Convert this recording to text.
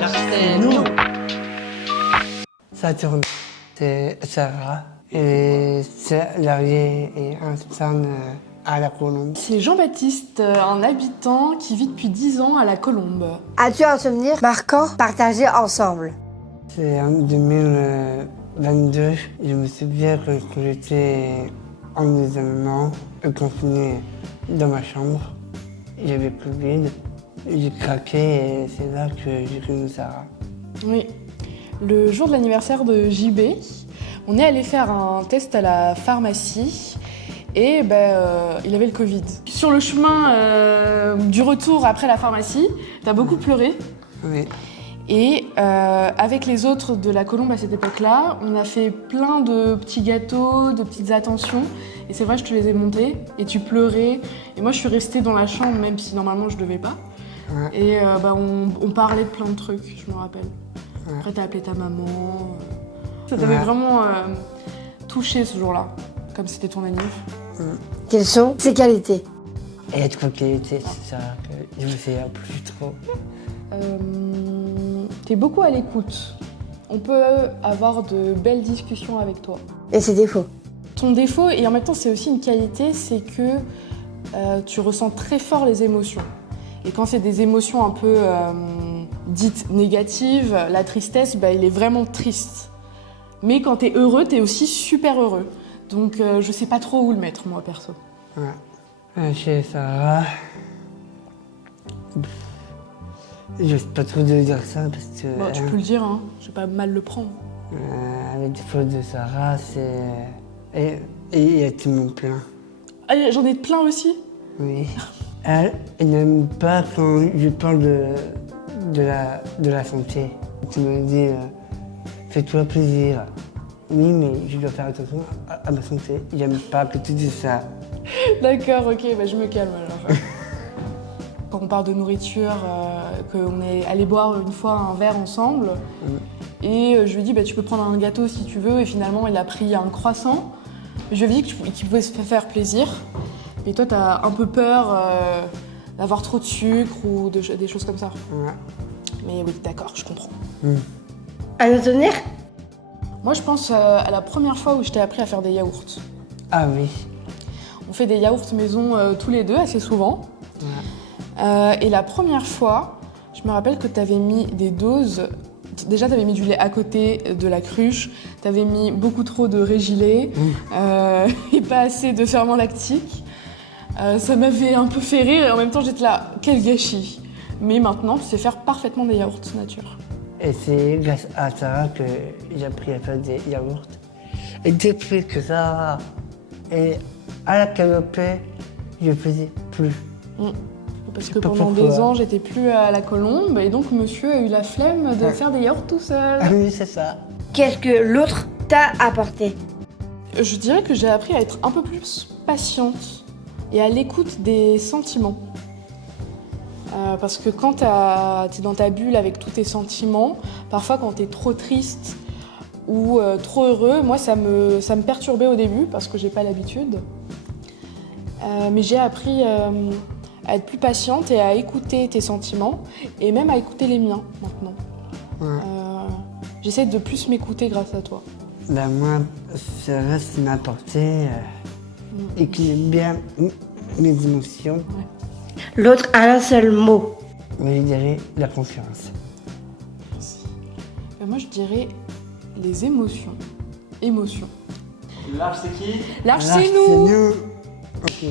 Large, c'est nous. Saturne, c'est Sarah. Et Larrier et Einstein à la Colombe. C'est Jean-Baptiste, un habitant qui vit depuis 10 ans à la Colombe. As-tu un souvenir marquant partagé ensemble? C'est en 2022. Je me souviens que quand j'étais en isolement, confiné dans ma chambre, j'avais Covid, j'ai craqué et c'est là que j'ai connu Sarah. Oui. Le jour de l'anniversaire de JB, on est allé faire un test à la pharmacie et il avait le Covid. Sur le chemin du retour après la pharmacie, t'as beaucoup pleuré. Oui. Et avec les autres de la Colombe à cette époque-là, on a fait plein de petits gâteaux, de petites attentions. Et c'est vrai, je te les ai montés et tu pleurais. Et moi, je suis restée dans la chambre, même si normalement je devais pas. Ouais. Et on parlait de plein de trucs, je me rappelle. Ouais. Après, t'as appelé ta maman. Ça t'avait vraiment touché ce jour-là, comme c'était ton anniversaire. Quelles sont ses qualités? Et être qualité, c'est ça que je me souviens plus trop. T'es beaucoup à l'écoute. On peut avoir de belles discussions avec toi. Et ses défauts? Ton défaut, et en même temps c'est aussi une qualité, c'est que tu ressens très fort les émotions. Et quand c'est des émotions un peu dites négatives, la tristesse, il est vraiment triste. Mais quand t'es heureux, t'es aussi super heureux. Donc je sais pas trop où le mettre, moi, perso. Ouais. Chez Sarah, je sais pas trop de dire ça parce que... Bon, tu peux le dire, hein. Je vais pas mal le prendre. Les défauts de Sarah, c'est... Et il y a tout le monde plein. Ah, j'en ai plein aussi. Oui. Elle n'aime pas quand je parle de la santé. Tu me dis, fais-toi plaisir. Oui, mais je dois faire attention à ma santé. J'aime pas que tu dises ça. D'accord, ok, je me calme alors. Quand on parle de nourriture, qu'on est allé boire une fois un verre ensemble, et je lui ai dit tu peux prendre un gâteau si tu veux, et finalement il a pris un croissant. Je lui ai dit qu'il pouvait se faire plaisir, et toi t'as un peu peur d'avoir trop de sucre ou des choses comme ça. Ouais. Mais oui, d'accord, je comprends. Un autre souvenir? Moi je pense à la première fois où je t'ai appris à faire des yaourts. Ah oui. On fait des yaourts maison tous les deux assez souvent. Ouais. Et la première fois, je me rappelle que tu avais mis des doses. Déjà, tu avais mis du lait à côté de la cruche, tu avais mis beaucoup trop de Régilait et pas assez de ferment lactique. Ça m'avait un peu fait rire et en même temps, j'étais là, quel gâchis. Mais maintenant, tu sais faire parfaitement des yaourts nature. Et c'est grâce à Sarah que j'ai appris à faire des yaourts. Et depuis que Sarah est à la canopée, je ne faisais plus. Parce que pendant des ans, j'étais plus à la Colombe et donc monsieur a eu la flemme de faire des yaourts tout seul. Ah oui, c'est ça. Qu'est-ce que l'autre t'a apporté? Je dirais que j'ai appris à être un peu plus patiente et à l'écoute des sentiments. Parce que quand t'es dans ta bulle avec tous tes sentiments, parfois quand t'es trop triste ou trop heureux, moi ça me perturbait au début parce que j'ai pas l'habitude. Mais j'ai appris à être plus patiente et à écouter tes sentiments et même à écouter les miens maintenant. Ouais. J'essaie de plus m'écouter grâce à toi. Moi, Sarah, ça m'a apporté équilibre bien mes émotions. Ouais. L'autre a un seul mot. Mais je dirais la confiance. Merci. Moi je dirais les émotions. Émotions. Large, c'est qui? Large, Là, c'est nous. Ok.